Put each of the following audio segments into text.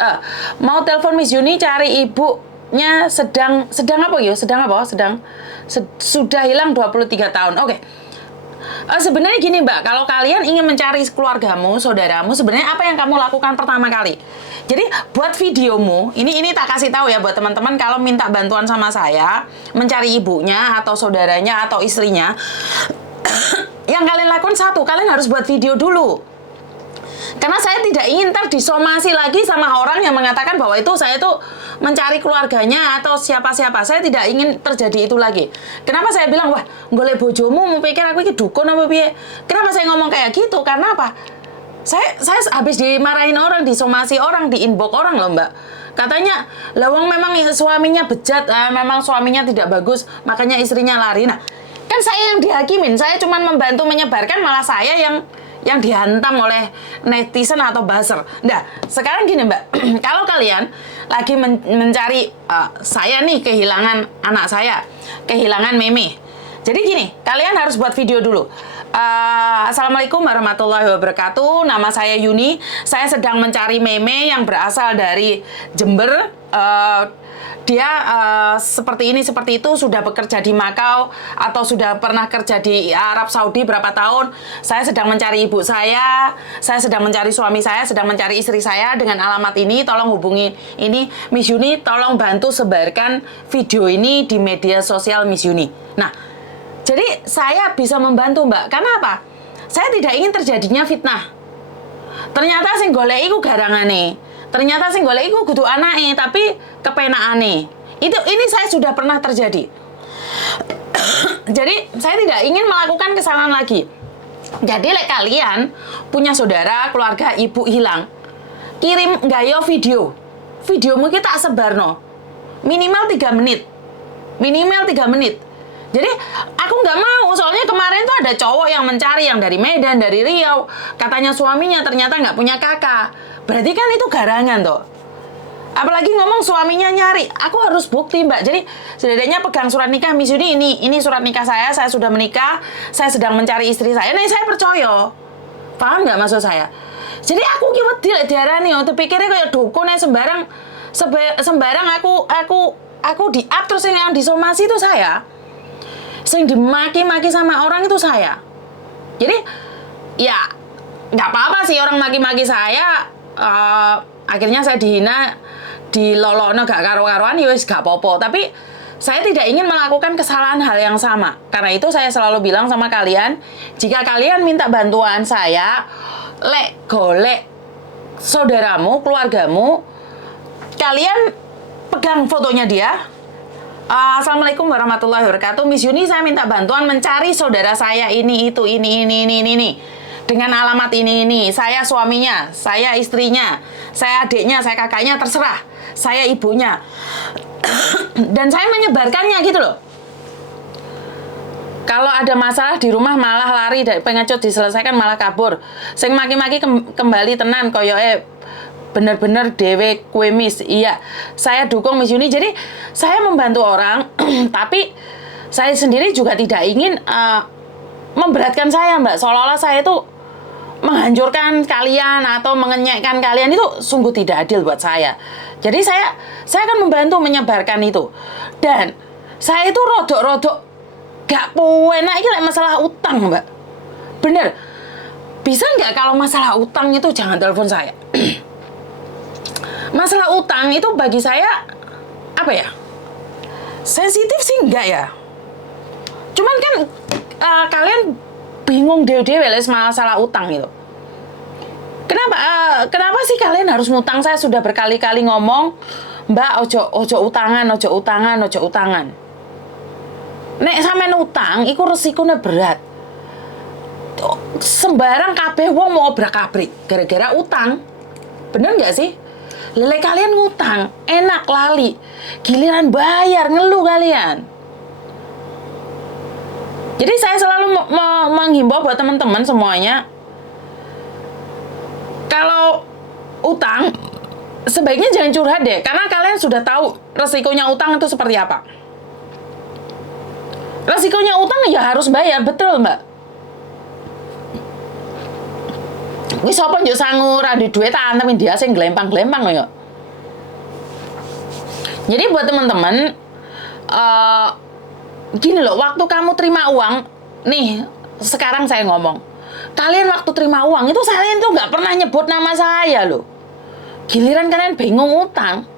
eh, mau telepon Miss Yuni cari ibunya sedang apa ya? Sudah hilang 23 tahun. Oke. Sebenarnya gini Mbak, kalau kalian ingin mencari keluargamu, saudaramu, sebenarnya apa yang kamu lakukan pertama kali? Jadi buat videomu, ini tak kasih tahu ya buat teman-teman kalau minta bantuan sama saya mencari ibunya atau saudaranya atau istrinya, yang kalian lakukan satu, kalian harus buat video dulu. Karena saya tidak ingin ntar disomasi lagi sama orang yang mengatakan bahwa itu saya tuh mencari keluarganya atau siapa-siapa. Saya tidak ingin terjadi itu lagi. Kenapa saya bilang, wah, golek bojomu mau pikir aku ini dukun apa piye? Kenapa saya ngomong kayak gitu? Karena apa? Saya habis dimarahin orang, disomasi orang, di inbox orang loh Mbak. Katanya, lawang memang suaminya bejat, memang suaminya tidak bagus, makanya istrinya lari. Nah, kan saya yang dihakimin, saya cuma membantu menyebarkan, malah saya yang dihantam oleh netizen atau buzzer. Nah, sekarang gini Mbak, kalau kalian lagi mencari, saya nih kehilangan anak saya, kehilangan Meme. Jadi gini, kalian harus buat video dulu. Assalamualaikum warahmatullahi wabarakatuh. Nama saya Yuni. Saya sedang mencari Meme yang berasal dari Jember. Dia seperti ini, seperti itu, sudah bekerja di Makau atau sudah pernah kerja di Arab Saudi berapa tahun. Saya sedang mencari ibu saya sedang mencari suami saya, sedang mencari istri saya dengan alamat ini. Tolong hubungi ini, Miss Yuni, tolong bantu sebarkan video ini di media sosial Miss Yuni. Nah, jadi saya bisa membantu Mbak. Karena apa? Saya tidak ingin terjadinya fitnah. Ternyata sing golek iku garangane. Ternyata sing golek iku kudu anake, tapi kepenaane. Ini saya sudah pernah terjadi. Jadi saya tidak ingin melakukan kesalahan lagi. Jadi kalian punya saudara, keluarga, ibu hilang, kirim gayo video. Videomu kita sebarno. Minimal 3 menit. Minimal 3 menit. Jadi aku nggak mau, soalnya kemarin tuh ada cowok yang mencari, yang dari Medan, dari Riau, katanya suaminya ternyata nggak punya kakak. Berarti kan itu garangan tuh. Apalagi ngomong suaminya nyari, aku harus bukti Mbak. Jadi setidaknya pegang surat nikah Miss Yuni, ini surat nikah saya sudah menikah, saya sedang mencari istri saya. Nah saya percaya, paham nggak maksud saya? Jadi aku wedi diarani, untuk pikirnya kayak dukun sembarang aku di-up terus yang disomasi itu saya. Sing dimaki-maki sama orang itu saya. Jadi ya nggak apa-apa sih orang maki-maki saya, akhirnya saya dihina, dilolokno gak karo-karuan, ya wis gak apa-apa. Tapi saya tidak ingin melakukan kesalahan hal yang sama. Karena itu saya selalu bilang sama kalian, jika kalian minta bantuan saya, golek saudaramu, keluargamu, kalian pegang fotonya dia. Assalamualaikum warahmatullahi wabarakatuh. Miss Yuni, saya minta bantuan mencari saudara saya ini dengan alamat ini. Saya suaminya, saya istrinya, saya adiknya, saya kakaknya, terserah. Saya ibunya. Dan saya menyebarkannya gitu loh. Kalau ada masalah di rumah malah lari, dari pengecut diselesaikan malah kabur. Sing maki-maki kembali tenan koyoke bener-bener dewe kue Miss. Iya, saya dukung Miss Yuni. Jadi saya membantu orang, tapi saya sendiri juga tidak ingin memberatkan saya Mbak. Seolah-olah saya itu menghancurkan kalian atau mengenyekkan kalian, itu sungguh tidak adil buat saya. Jadi saya akan membantu menyebarkan itu. Dan saya itu rodok-rodok gak enak iki lek masalah utang Mbak. Bener. Bisa nggak kalau masalah utang itu jangan telepon saya. Masalah utang itu bagi saya apa ya, sensitif sih enggak ya, cuman kan kalian bingung dewe-dewe masalah utang itu. Kenapa sih kalian harus ngutang? Saya sudah berkali-kali ngomong, Mbak, ojo utangan. Nek sampean utang iku resikonya berat. Sembarang kabeh wong mau obrak-abrik gara-gara utang. Bener nggak sih? Lele kalian ngutang, enak lali, giliran bayar ngeluh kalian. Jadi saya selalu menghimbau buat teman-teman semuanya, kalau utang sebaiknya jangan curhat deh, karena kalian sudah tahu resikonya utang itu seperti apa. Resikonya utang ya harus bayar, betul Mbak. Wis sapa njuk sangu ra di duit tak antemin dia sing glempang-glempang ya. Jadi buat teman-teman, gini loh, waktu kamu terima uang, nih sekarang saya ngomong, kalian waktu terima uang itu kalian tuh nggak pernah nyebut nama saya loh. Giliran kalian bingung utang,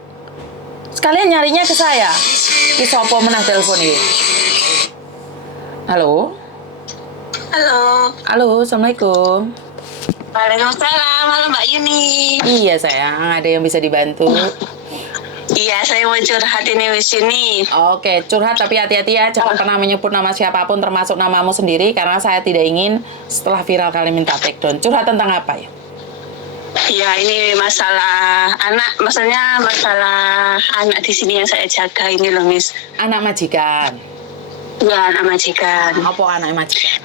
sekalian nyarinya ke saya. Ki sopo menang telepon ini. Halo. Halo. Halo, assalamualaikum. Waalaikumsalam. Halo Mbak Yuni. Iya sayang, ada yang bisa dibantu? Iya, saya mau curhat ini di sini. Oke, curhat tapi hati-hati ya, jangan pernah menyebut nama siapapun termasuk namamu sendiri karena saya tidak ingin setelah viral kalian minta take down. Curhat tentang apa ya? Iya, ini masalah anak, maksudnya masalah anak di sini yang saya jaga ini loh, Miss. Anak majikan. Ya, anak majikan. Apa anak majikan?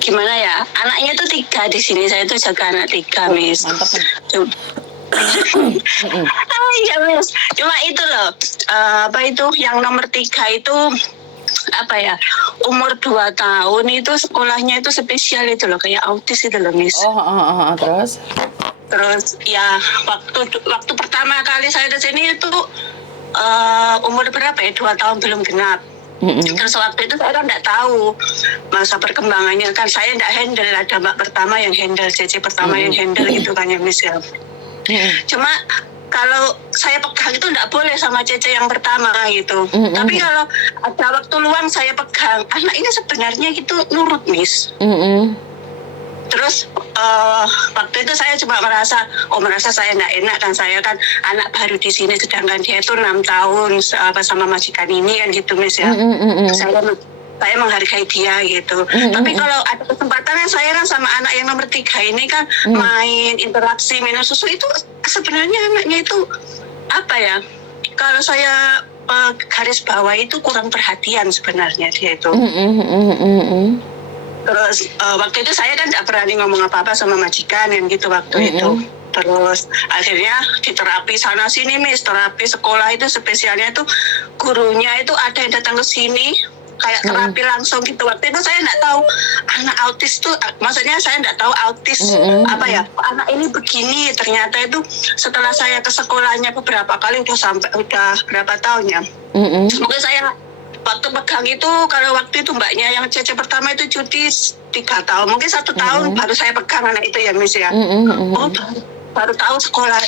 Gimana ya? Anaknya tuh 3 di sini. Saya tuh jaga anak 3, Miss. Mantap. Iya, Miss. Cuma itu loh, apa itu yang nomor 3 itu apa ya, umur 2 tahun itu sekolahnya itu spesial itu loh, kayak autis itu loh, Miss. Terus ya waktu pertama kali saya ke sini itu umur berapa ya, 2 tahun belum genap. Terus waktu itu saya kan nggak tahu masa perkembangannya, kan saya nggak handle, ada mbak pertama yang handle, cece pertama yang handle gitu kan ya, Miss ya. Cuma kalau saya pegang itu nggak boleh sama cece yang pertama gitu. Tapi kalau ada waktu luang saya pegang, anak ini sebenarnya gitu nurut, Miss. Terus waktu itu saya cuma merasa saya nggak enak, kan saya kan anak baru di sini, sedangkan dia itu 6 tahun sama majikan ini kan gitu, Miss ya. Saya menghargai dia gitu. Tapi kalau ada kesempatan saya kan sama anak yang nomor 3 ini kan main, interaksi, minum susu, itu sebenarnya anaknya itu apa ya? Kalau saya garis bawah itu kurang perhatian sebenarnya dia itu. Terus waktu itu saya kan nggak berani ngomong apa-apa sama majikan yang gitu waktu itu. Terus akhirnya di terapi sana sini, Miss, terapi sekolah itu spesialnya itu gurunya itu ada yang datang ke sini kayak terapi langsung gitu. Waktu itu saya nggak tahu anak autis tuh, maksudnya saya nggak tahu autis apa ya, anak ini begini. Ternyata itu setelah saya ke sekolahnya beberapa kali, udah berapa tahun ya. Mungkin saya waktu pegang itu, kalau waktu itu mbaknya yang cece pertama itu cuti 3 tahun, mungkin 1 tahun baru saya pegang anak itu ya, Miss ya. Baru tahu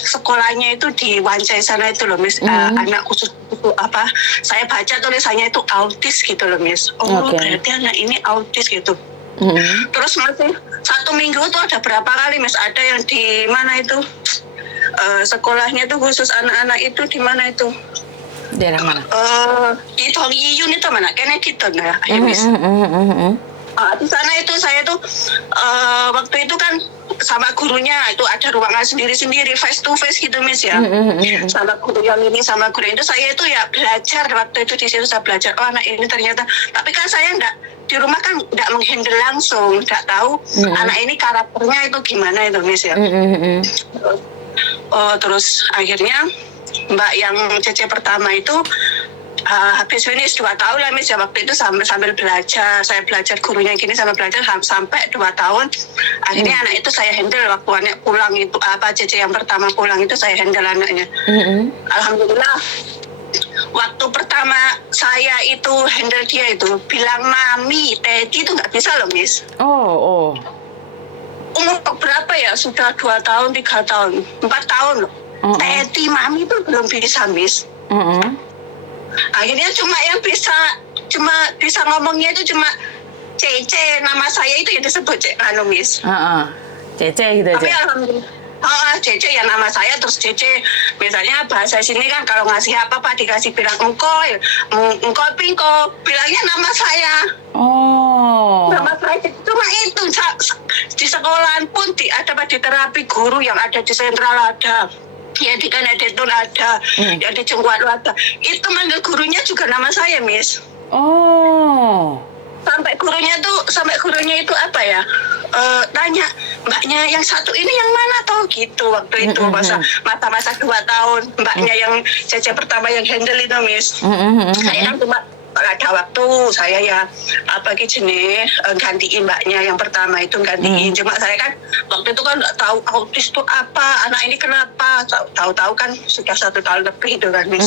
sekolahnya itu di Wancai sana itu loh, Miss. Anak khusus itu apa, saya baca tulisannya itu autis gitu loh, Miss. Berarti anak ini autis gitu. Terus masih 1 minggu tuh ada berapa kali, Miss, ada yang di mana itu sekolahnya itu khusus anak-anak itu di mana itu, daerah mana? Di Tong Yiyun itu mana, kayaknya gitu ya, Miss. Di sana itu saya tuh waktu itu kan sama gurunya itu ada ruangan sendiri-sendiri, face to face gitu, Miss ya. Sama guru yang ini, sama guru itu saya itu ya belajar waktu itu di situ, saya belajar, oh anak ini ternyata. Tapi kan saya di rumah kan nggak menghandle langsung, nggak tahu anak ini karakternya itu gimana itu, Miss ya. Terus akhirnya mbak yang cece pertama itu habis finish 2 tahun lah, Miss ya. Waktu itu sambil belajar, saya belajar, gurunya gini sambil belajar sampai 2 tahun. Akhirnya anak itu saya handle waktu anak pulang itu, apa cece yang pertama pulang itu saya handle anaknya. Alhamdulillah. Waktu pertama saya itu handle dia itu bilang mami, teti itu nggak bisa loh, Miss. Umur berapa ya, sudah 2 tahun, 3 tahun, 4 tahun loh. Teti mami itu belum bisa, Miss. Akhirnya cuma bisa ngomongnya itu cuma Cece, nama saya itu yang disebut Miss. Cece gitu aja. Tapi alhamdulillah Cece ya nama saya. Terus Cece misalnya bahasa sini kan kalau ngasih apa-apa dikasih bilang engkau pingko, bilangnya nama saya. Nama saya cuma itu. Di sekolahan pun ada di terapi guru yang ada di sentral ada, ya di Kanadetun ada, yang di Cengguat ada. Itu manggil gurunya juga nama saya, Miss. Sampai gurunya itu apa ya? Tanya, mbaknya yang satu ini yang mana toh gitu waktu itu, masa 2 tahun mbaknya yang cece pertama yang handle itu, Miss. Saya kan cuma kalau ada waktu saya ya jenis gantiin mbaknya yang pertama itu gantiin. Cuma saya kan waktu itu kan nggak tahu autis itu apa, anak ini kenapa, tahu-tahu kan sudah 1 tahun lebih itu kan Miss.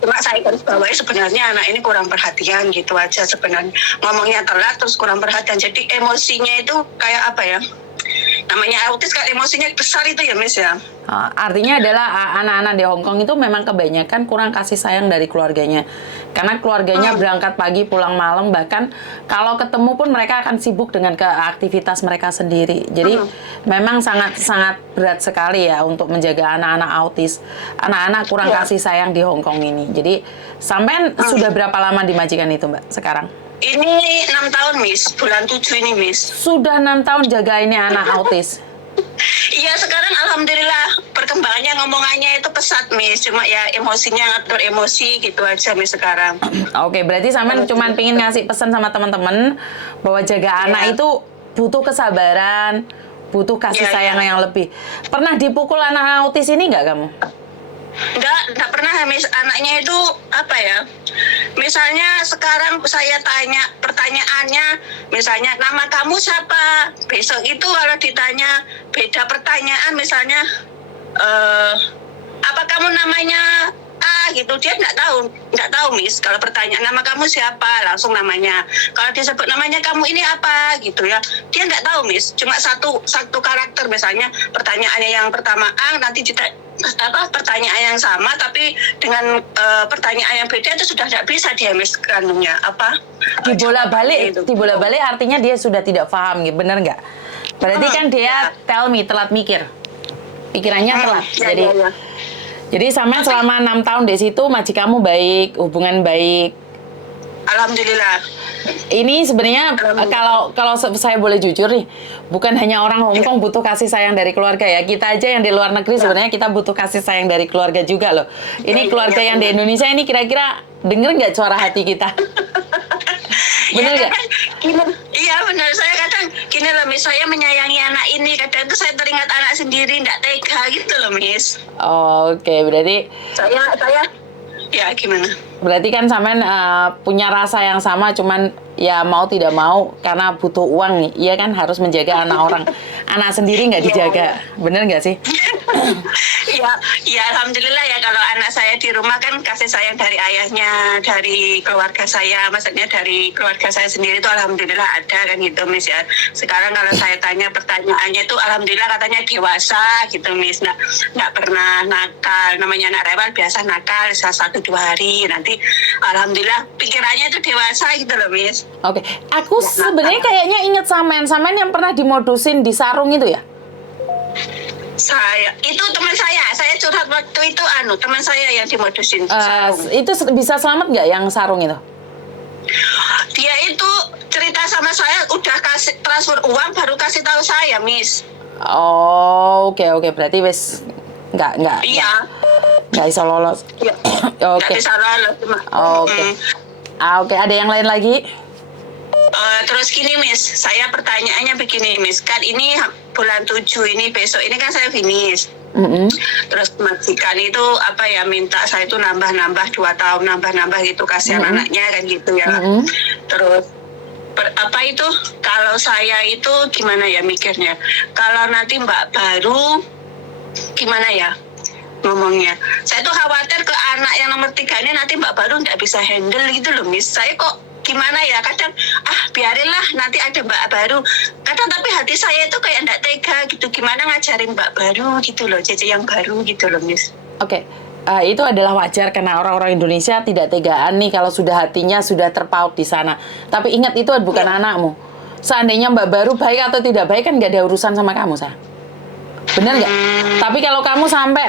Cuma saya kan bawanya sebenarnya anak ini kurang perhatian gitu aja sebenarnya, ngomongnya telat terus kurang perhatian, jadi emosinya itu kayak apa ya, namanya autis kan emosinya besar itu ya Miss ya. Artinya adalah anak-anak di Hong Kong itu memang kebanyakan kurang kasih sayang dari keluarganya. Karena keluarganya berangkat pagi pulang malam, bahkan kalau ketemu pun mereka akan sibuk dengan aktivitas mereka sendiri. Jadi memang sangat berat sekali ya untuk menjaga anak-anak autis. Anak-anak kurang kasih sayang di Hong Kong ini. Jadi sampean sudah berapa lama di majikan itu Mbak sekarang? Ini 6 tahun Miss, bulan 7 ini Miss. Sudah 6 tahun jaga ini anak autis. Iya, sekarang alhamdulillah perkembangannya ngomongannya itu pesat Miss, cuma ya emosinya ngatur emosi gitu aja Miss sekarang. Oke, berarti sampean cuma pingin ngasih pesan sama teman-teman bahwa jaga anak itu butuh kesabaran, butuh kasih sayang yang lebih. Pernah dipukul anak autis ini nggak kamu? Enggak pernah Miss. Anaknya itu apa ya, misalnya sekarang saya tanya pertanyaannya, misalnya nama kamu siapa, besok itu kalau ditanya beda pertanyaan, misalnya apa kamu namanya A gitu, dia nggak tahu Miss. Kalau pertanyaan nama kamu siapa, langsung namanya. Kalau disebut namanya kamu ini apa gitu ya, dia nggak tahu Miss. Cuma satu karakter, misalnya pertanyaannya yang pertama A, nanti pertanyaan yang sama tapi dengan pertanyaan yang beda itu sudah tidak bisa dia Miss kanungnya apa. Dibolak-balik artinya dia sudah tidak paham gitu, bener nggak? Berarti kan dia tell me telat mikir, pikirannya telat. Jadi sampean selama 6 tahun di situ majikanmu baik, hubungan baik. Alhamdulillah. Ini sebenarnya kalau saya boleh jujur nih, bukan hanya orang Hong Kong butuh kasih sayang dari keluarga ya. Kita aja yang di luar negeri sebenarnya kita butuh kasih sayang dari keluarga juga loh. Ini keluarga yang di Indonesia ini kira-kira denger nggak suara hati kita? Bener nggak? Iya benar, saya kadang gini loh Miss, saya menyayangi anak ini, kadang itu saya teringat anak sendiri, nggak tega gitu loh Miss. Oke, berarti saya ya gimana? Berarti kan sampean punya rasa yang sama, cuman ya mau tidak mau karena butuh uang nih, iya kan harus menjaga anak orang, anak sendiri nggak dijaga, bener nggak sih? Ya alhamdulillah ya, kalau anak saya di rumah kan kasih sayang dari ayahnya, dari keluarga saya, maksudnya dari keluarga saya sendiri itu alhamdulillah ada kan gitu Miss ya. Sekarang kalau saya tanya pertanyaannya itu alhamdulillah katanya dewasa gitu Miss, nggak pernah nakal, namanya anak rewel biasa nakal 1-2 hari, nanti alhamdulillah pikirannya itu dewasa gitu loh Miss. Oke, aku sebenarnya kayaknya inget sampean yang pernah dimodusin di sarung itu ya? Itu teman saya curhat waktu itu teman saya yang dimodusin sarung. Itu bisa selamat nggak yang sarung itu? Dia itu cerita sama saya udah kasih transfer uang baru kasih tahu saya Miss. Oh, oke, berarti wes nggak bisa lolos. Iya. Oke. Nggak bisa lolos cuma. Oke, ada yang lain lagi? Terus gini Miss, saya pertanyaannya begini Miss, kan ini bulan 7 ini, besok ini kan saya finish. Terus majikan itu minta saya itu nambah 2 tahun, nambah gitu kasihan anaknya kan gitu ya. Terus kalau saya itu gimana ya mikirnya, kalau nanti Mbak baru gimana ya ngomongnya, saya tuh khawatir ke anak yang nomor 3 ini nanti Mbak baru nggak bisa handle gitu loh Miss. Saya kok gimana ya, kadang biarinlah nanti ada Mbak baru, kadang tapi hati saya itu kayak nggak tega gitu, gimana ngajarin Mbak baru gitu loh, Cece yang baru gitu loh Miss. Oke. Itu adalah wajar karena orang-orang Indonesia tidak tegaan nih kalau sudah hatinya sudah terpaut di sana. Tapi ingat itu bukan anakmu. Seandainya Mbak baru baik atau tidak baik kan nggak ada urusan sama kamu, sayang. Bener nggak? Tapi kalau kamu sampai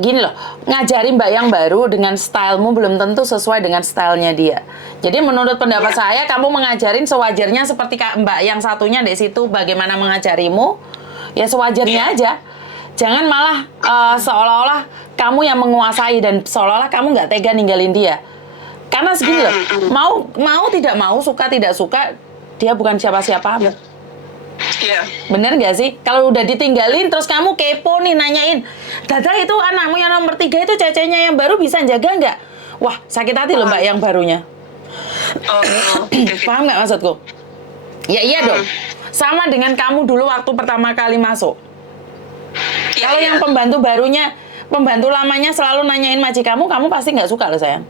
gini loh, ngajari Mbak yang baru dengan stylemu belum tentu sesuai dengan stylenya dia. Jadi menurut pendapat saya, kamu mengajarin sewajarnya seperti Mbak yang satunya di situ bagaimana mengajarimu, ya sewajarnya aja. Jangan malah seolah-olah kamu yang menguasai dan seolah-olah kamu nggak tega ninggalin dia. Karena segini loh, mau tidak mau, suka tidak suka, dia bukan siapa-siapa. Iya. Bener nggak sih? Kalau udah ditinggalin terus kamu kepo nih nanyain, Dada itu anakmu yang nomor 3 itu cecenya yang baru bisa jaga nggak? Wah, sakit hati loh Mbak yang barunya. Paham nggak maksudku? Ya iya dong. Sama dengan kamu dulu waktu pertama kali masuk. Kalau yang pembantu barunya, pembantu lamanya selalu nanyain majikanmu, kamu pasti nggak suka loh sayang.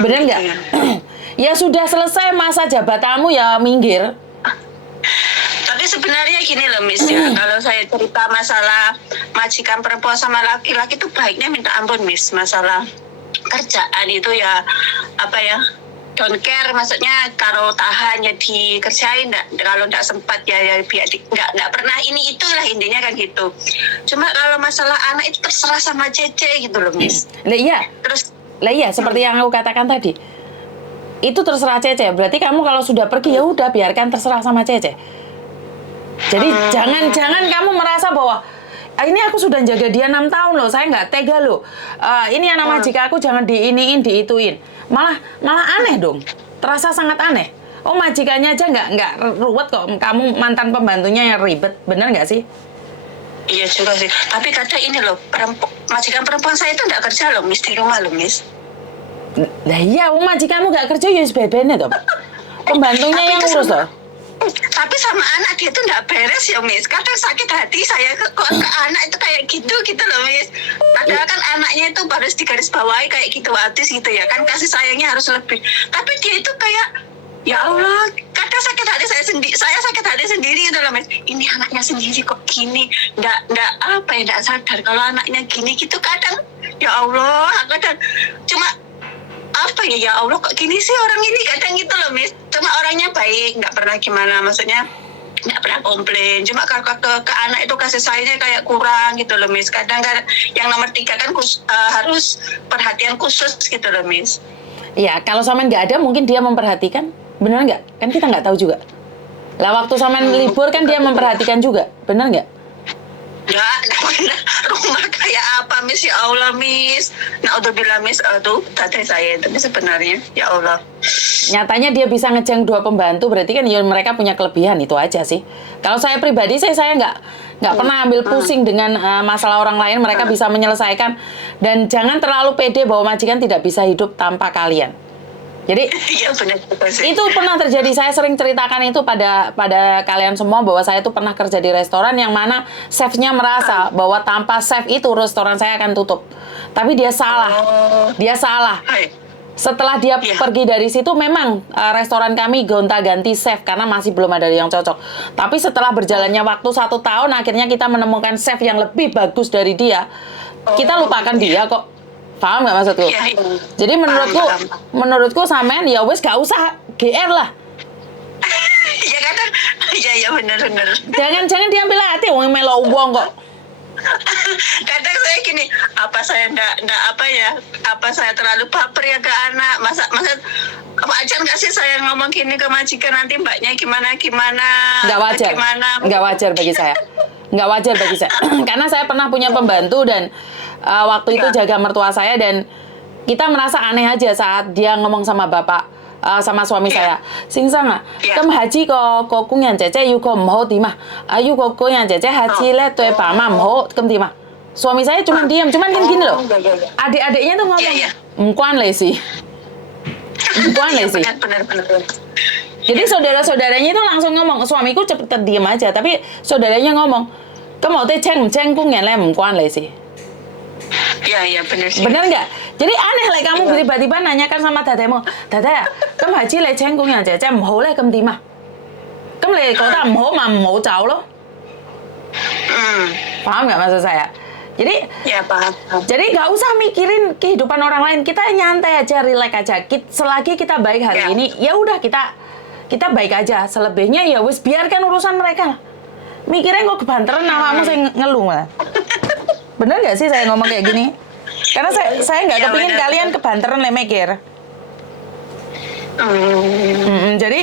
Bener nggak? Ya sudah selesai masa jabatanmu ya minggir. Tapi sebenarnya gini loh Miss ya, kalau saya cerita masalah majikan perempuan sama laki-laki itu baiknya minta ampun Miss. Masalah kerjaan itu ya apa ya, don't care, maksudnya kalau tahannya dikerjain, kalau nggak sempat ya biar nggak pernah ini itulah intinya kan gitu. Cuma kalau masalah anak itu terserah sama Cece gitu loh Miss. Lah iya. Terus seperti yang aku katakan tadi. Itu terserah Cece. Berarti kamu kalau sudah pergi ya udah biarkan terserah sama Cece. Jadi jangan kamu merasa bahwa ini aku sudah jaga dia 6 tahun loh, saya nggak tega loh. Ini anak majikan aku jangan diiniin, diituin. Malah aneh dong. Terasa sangat aneh. Oh majikannya aja nggak ruwet kok. Kamu mantan pembantunya yang ribet, bener nggak sih? Iya juga sih. Tapi kadang ini loh, majikan perempuan saya itu nggak kerja loh, Miss, di rumah loh, Miss. Lah iya, majikanmu nggak kerja ya sebebene toh. Pembantunya yang ngurus toh. Tapi sama anak dia tuh nggak beres ya Miss. Kadang sakit hati saya kok ke anak itu kayak gitu loh Miss. Padahal kan anaknya itu harus digarisbawahi kayak gitu artis gitu ya kan, kasih sayangnya harus lebih. Tapi dia itu kayak ya Allah, kadang sakit hati saya sakit hati sendiri gitu loh Miss. Ini anaknya sendiri kok gini, nggak sadar kalau anaknya gini gitu kadang. Ya Allah, kadang cuma apa ya Allah kok gini sih orang ini, kadang gitu loh Miss. Cuma orangnya baik, nggak pernah gimana, maksudnya nggak pernah komplain. Cuma kalau ke anak itu kasih sayangnya kayak kurang gitu loh Miss. Kadang kan yang nomor 3 kan harus perhatian khusus gitu loh Miss. Iya, kalau Samen nggak ada mungkin dia memperhatikan, benar nggak? Kan kita nggak tahu juga. Lah waktu Samen libur kan dia memperhatikan juga, benar nggak? Nggak pernah. Rumah kayak apa Miss, ya Allah Miss. Nah udah bilang Miss, tuh tadi saya tapi sebenarnya ya Allah. Nyatanya dia bisa ngejeng 2 pembantu, berarti kan ya mereka punya kelebihan, itu aja sih. Kalau saya pribadi, saya nggak pernah ambil pusing dengan masalah orang lain, mereka bisa menyelesaikan. Dan jangan terlalu pede bahwa majikan tidak bisa hidup tanpa kalian. Jadi ya, benar, itu pernah terjadi, saya sering ceritakan itu pada kalian semua bahwa saya tuh pernah kerja di restoran yang mana chefnya merasa bahwa tanpa chef itu restoran saya akan tutup. Tapi dia salah. Setelah dia pergi dari situ, memang restoran kami gonta-ganti chef karena masih belum ada yang cocok. Tapi setelah berjalannya waktu 1 tahun, akhirnya kita menemukan chef yang lebih bagus dari dia. Kita lupakan dia kok. Paham nggak maksudku? Ya. Jadi menurutku Samen ya wes gak usah GR lah. Ya kadang, ya benar. Jangan diambil hati, wong melo wong kok. Kadang saya gini, apa saya apa saya terlalu baper ya ke anak, masa wajar nggak sih saya ngomong gini ke majikan, nanti mbaknya gimana nggak wajar bagi saya karena saya pernah punya pembantu dan waktu itu jaga mertua saya, dan kita merasa aneh aja saat dia ngomong sama bapak sama suami saya. Sing sama, kem haji ko kunyan cece yu ko mho timah. Ayu ko kunyan cece haji le tue pa ma mho kem timah. Suami saya cuma diam, cuman kan gini loh. Adik-adiknya tuh ngomong, "Mkuan le sih." Benar. Jadi saudara-saudaranya itu langsung ngomong, suamiku cepet diam aja, tapi saudaranya ngomong, "Kamu teh ceng kunyan le mkuan le sih." Iya benar sih. Benar nggak? Jadi aneh lah kamu tiba-tiba nanyakan sama dademu, "Dada, kamu haji le ceng kunyan cece mho le kem timah." Kamu le kau tak mho ma mho jauh loh. Paham nggak maksud saya? Jadi ya paham. Jadi nggak usah mikirin kehidupan orang lain, kita nyantai aja, relax aja. Selagi kita baik hari ini, ya udah kita baik aja. Selebihnya ya wis biarkan urusan mereka. Mikirnya kok kebanteran awakmu sing ngeluh lah. Bener nggak sih saya ngomong kayak gini? Karena saya nggak kepingin kalian kebanteran le mikir. Jadi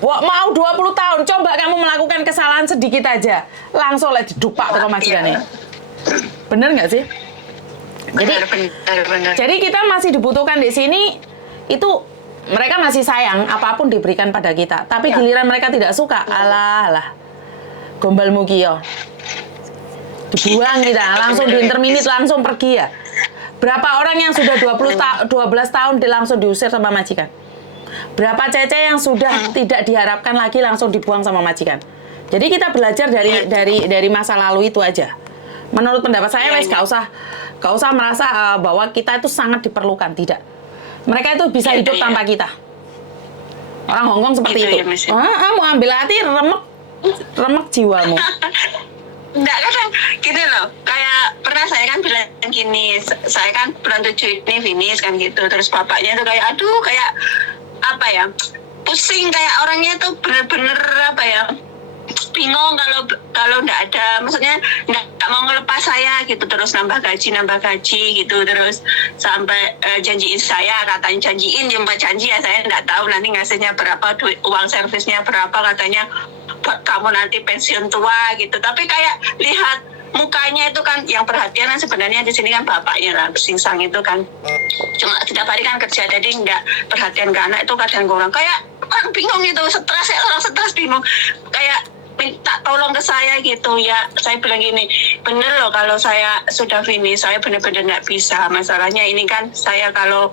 mau 20 tahun, coba kamu melakukan kesalahan sedikit aja, langsung le didupak ke majikannya. Bener nggak sih? Benar. Jadi kita masih dibutuhkan di sini, itu mereka masih sayang apapun diberikan pada kita. Tapi giliran mereka tidak suka, alah, gombal mukio. Dibuang kita, langsung di interminit langsung pergi ya. Berapa orang yang sudah 12 tahun langsung diusir sama majikan? Berapa cece yang sudah tidak diharapkan lagi langsung dibuang sama majikan? Jadi kita belajar dari masa lalu itu aja. Menurut pendapat saya, wes gak usah merasa bahwa kita itu sangat diperlukan, tidak. Mereka itu bisa hidup tanpa kita. Orang Hongkong seperti itu. Mau ambil hati, remek jiwamu. Enggak, kadang gini loh, kayak pernah saya kan bilang gini, saya kan bulan 7 ini finish kan gitu, terus bapaknya tuh kayak aduh, kayak apa ya, pusing, kayak orangnya tuh bener-bener apa ya, bingung kalau nggak ada, maksudnya nggak mau ngelepas saya gitu, terus nambah gaji gitu, terus sampai janjiin saya, katanya janjiin, dia janji ya, saya nggak tahu nanti ngasihnya berapa, duit uang servisnya berapa, katanya buat kamu nanti pensiun tua gitu. Tapi kayak lihat mukanya itu kan, yang perhatian kan sebenarnya di sini kan bapaknya lah, Singsang itu kan cuma setiap hari kan kerja, jadi nggak perhatian ke anak itu. Kadang orang kayak kan bingung gitu, stres ya, orang stres bingung, kayak minta tolong ke saya gitu ya. Saya bilang gini, bener loh kalau saya sudah finish, saya bener-bener nggak bisa. Masalahnya ini kan saya kalau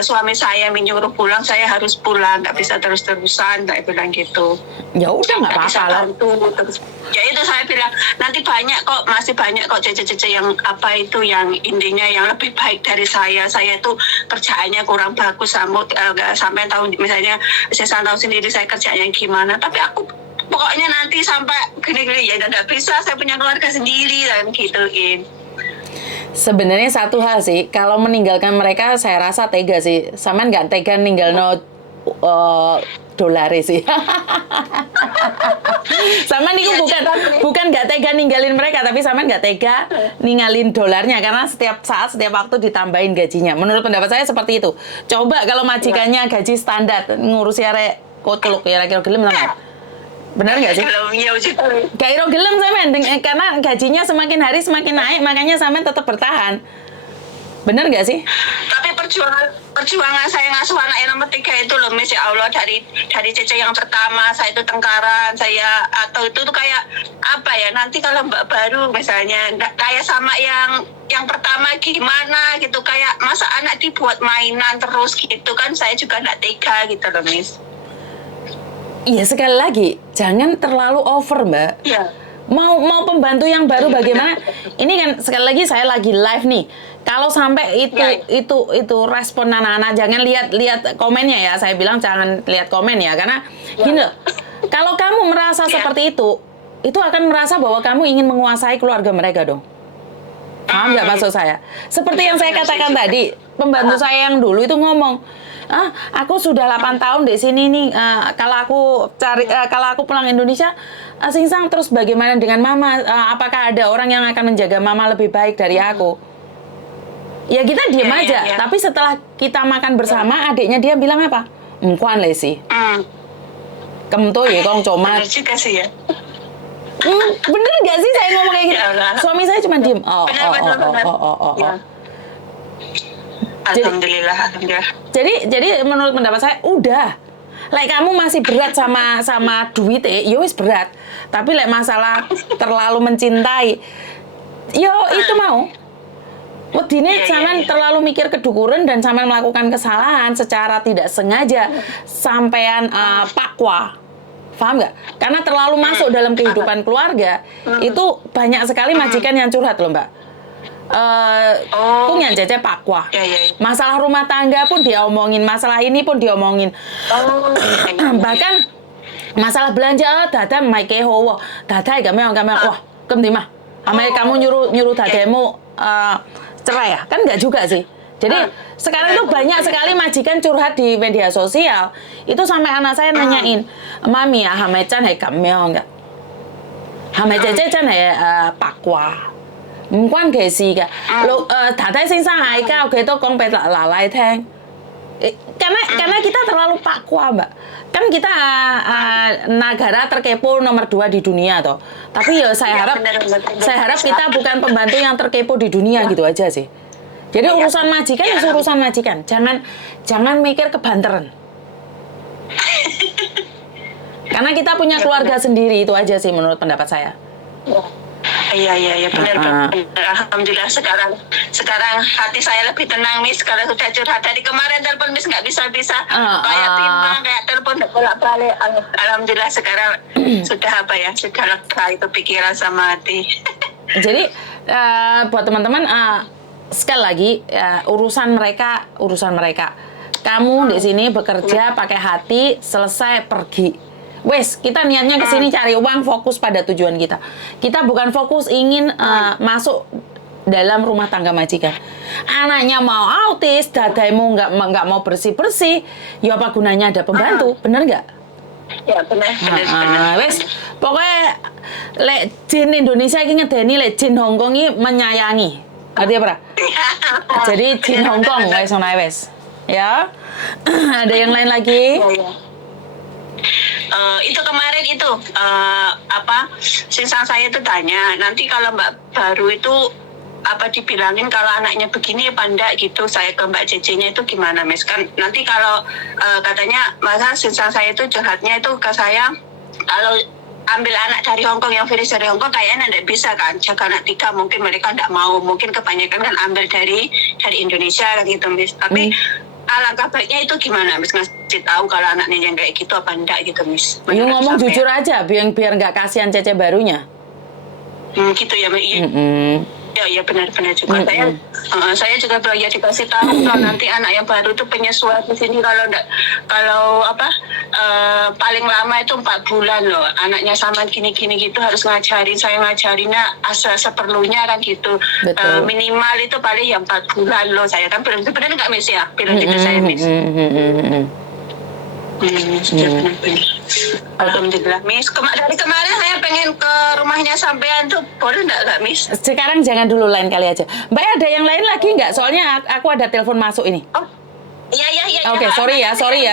suami saya menyuruh pulang, saya harus pulang, nggak bisa terus-terusan, saya bilang gitu. Ya udah, nggak apa-apa lah. Ya itu saya bilang, nanti masih banyak kok cece-cece yang apa itu, yang intinya yang lebih baik dari saya. Saya tuh kerjaannya kurang bagus, sampai tahu, misalnya saya tahu sendiri saya kerjanya gimana, tapi aku pokoknya nanti sampai gini-gini ya nggak bisa, saya punya keluarga sendiri dan gituin. Sebenarnya satu hal sih, kalau meninggalkan mereka saya rasa tega sih. Saman nggak tega ninggal dolare sih. Saman itu bukan nggak tega ninggalin mereka, tapi Saman nggak tega ninggalin dolarnya, karena setiap saat, setiap waktu ditambahin gajinya. Menurut pendapat saya seperti itu. Coba kalau majikannya gaji standar, ngurusi arek koculuk ya, kira-kira gelem sama. Benar nggak sih? Gak iro gelem Samen, karena gajinya semakin hari semakin naik, makanya Samen tetap bertahan. Benar nggak sih? Tapi perjuangan saya ngasuh anak yang nomor 3 itu loh, Miss, ya Allah, dari Cece yang pertama saya itu tengkaran, saya atau itu tuh kayak apa ya, nanti kalau mbak baru misalnya kayak sama yang pertama gimana gitu, kayak masa anak dibuat mainan terus gitu kan, saya juga nggak tega gitu loh, Miss. Iya, sekali lagi, jangan terlalu over, Mbak. Iya. Mau pembantu yang baru bagaimana? Ini kan sekali lagi saya lagi live nih. Kalau sampai itu respon anak-anak, jangan lihat komennya ya. Saya bilang jangan lihat komen ya, karena gini loh. Kalau kamu merasa seperti itu akan merasa bahwa kamu ingin menguasai keluarga mereka dong. Paham nggak maksud saya? Seperti yang saya katakan tadi, pembantu saya yang dulu itu ngomong, aku sudah 8 tahun di sini nih. Kalau aku pulang Indonesia, Singsang, terus bagaimana dengan Mama? Apakah ada orang yang akan menjaga Mama lebih baik dari aku? Ya kita diam aja. Tapi setelah kita makan bersama, adiknya dia bilang apa? Mkuan lesi. Kemto ya kong comat. Bener juga sih ya. Bener gak sih saya ngomong kayak gitu? Suami saya cuma diem. Alhamdulillah. Jadi menurut pendapat saya udah. Like kamu masih berat sama duit ya wis berat. Tapi like masalah terlalu mencintai, itu mau. Wedine Saman terlalu mikir kedukuran dan Saman melakukan kesalahan secara tidak sengaja sampean pakwa. Paham nggak? Karena terlalu masuk dalam kehidupan keluarga, itu banyak sekali majikan yang curhat loh, Mbak. Punya Cece pakwa. Masalah rumah tangga pun dia omongin, masalah ini pun dia omongin. Bahkan masalah belanja, dada maike howo, dada kami wah, kemdi mah. Kamu nyuruh dadamu cerai ya? Kan nggak juga sih. Jadi sekarang tuh banyak sekali majikan curhat di media sosial. Itu sampai anak saya nanyain, Mami ya, Hamechan hai kameo enggak? Hamechan hai pakwa. Mkuan kesi ka. Lo Dadai Singsang hai ka, oke to kong pe lalai teng. Karena kita terlalu pakwa, Mbak. Kan kita negara terkepo nomor 2 di dunia toh. Tapi ya saya harap kita bukan pembantu yang terkepo di dunia gitu aja sih. Jadi urusan majikan ya urusan majikan. Jangan mikir kebanteran. Karena kita punya keluarga sendiri, itu aja sih menurut pendapat saya. Iya benar Ah, benar. Alhamdulillah sekarang hati saya lebih tenang Miss kalau sudah curhat. Dari kemarin telepon Miss nggak bisa kayak timbang kayak telepon nggak bolak-balik. Alhamdulillah sekarang sudah apa ya, sudah lega itu pikiran sama hati. Jadi buat teman-teman sekali lagi urusan mereka. Kamu di sini bekerja pakai hati, selesai pergi. Wes, kita niatnya ke sini cari uang, fokus pada tujuan kita. Kita bukan fokus ingin masuk dalam rumah tangga majikan. Anaknya mau autis, dadaimu nggak mau bersih-bersih, ya apa gunanya ada pembantu, bener nggak? Ya benar. Wes, pokoknya lek jin Indonesia iki ngedeni, lek jin Hongkong iki menyayangi. Ngerti apa? Jadi jin Hongkong wes ngono ae wes. Ya. Ada yang lain lagi? Iya. Itu kemarin itu apa sinsang saya itu tanya nanti kalau Mbak baru itu apa dibilangin kalau anaknya begini apa enggak gitu. Saya ke Mbak Cece-nya itu gimana Miss, kan nanti kalau katanya masa sinsang saya itu curhatnya itu ke saya kalau ambil anak dari Hongkong yang virus dari Hongkong kayaknya enggak bisa kan jaga anak 3, mungkin mereka enggak mau, mungkin kebanyakan kan ambil dari Indonesia kan gitu Miss. Tapi alangkah baiknya itu gimana Miss, ngasih tahu kalau anaknya yang kayak gitu apa enggak gitu Miss. You ngomong jujur aja, biar nggak kasihan Cece barunya. Gitu ya Mbak. Iya benar-benar juga. Saya juga belajar dikasih tahu kalau nanti anak yang baru itu penyesuaian di sini kalau paling lama itu 4 bulan loh. Anaknya sama gini-gini gitu harus ngajarin, saya ngajarinnya seperlunya kan gitu. Minimal itu paling yang 4 bulan loh. Saya kan belum sebenarnya nggak Miss ya, bilang gitu saya Miss. Benar-benar. Alhamdulillah Miss. Dari kemarin saya pengen ke rumahnya sampean tuh, boleh nggak Miss? Sekarang jangan dulu, lain kali aja. Mbak ada yang lain lagi nggak? Soalnya aku ada telepon masuk ini. Oh, iya. Oke, sorry ya. Sorry.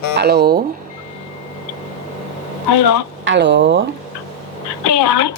Halo. Halo. Halo. Iya.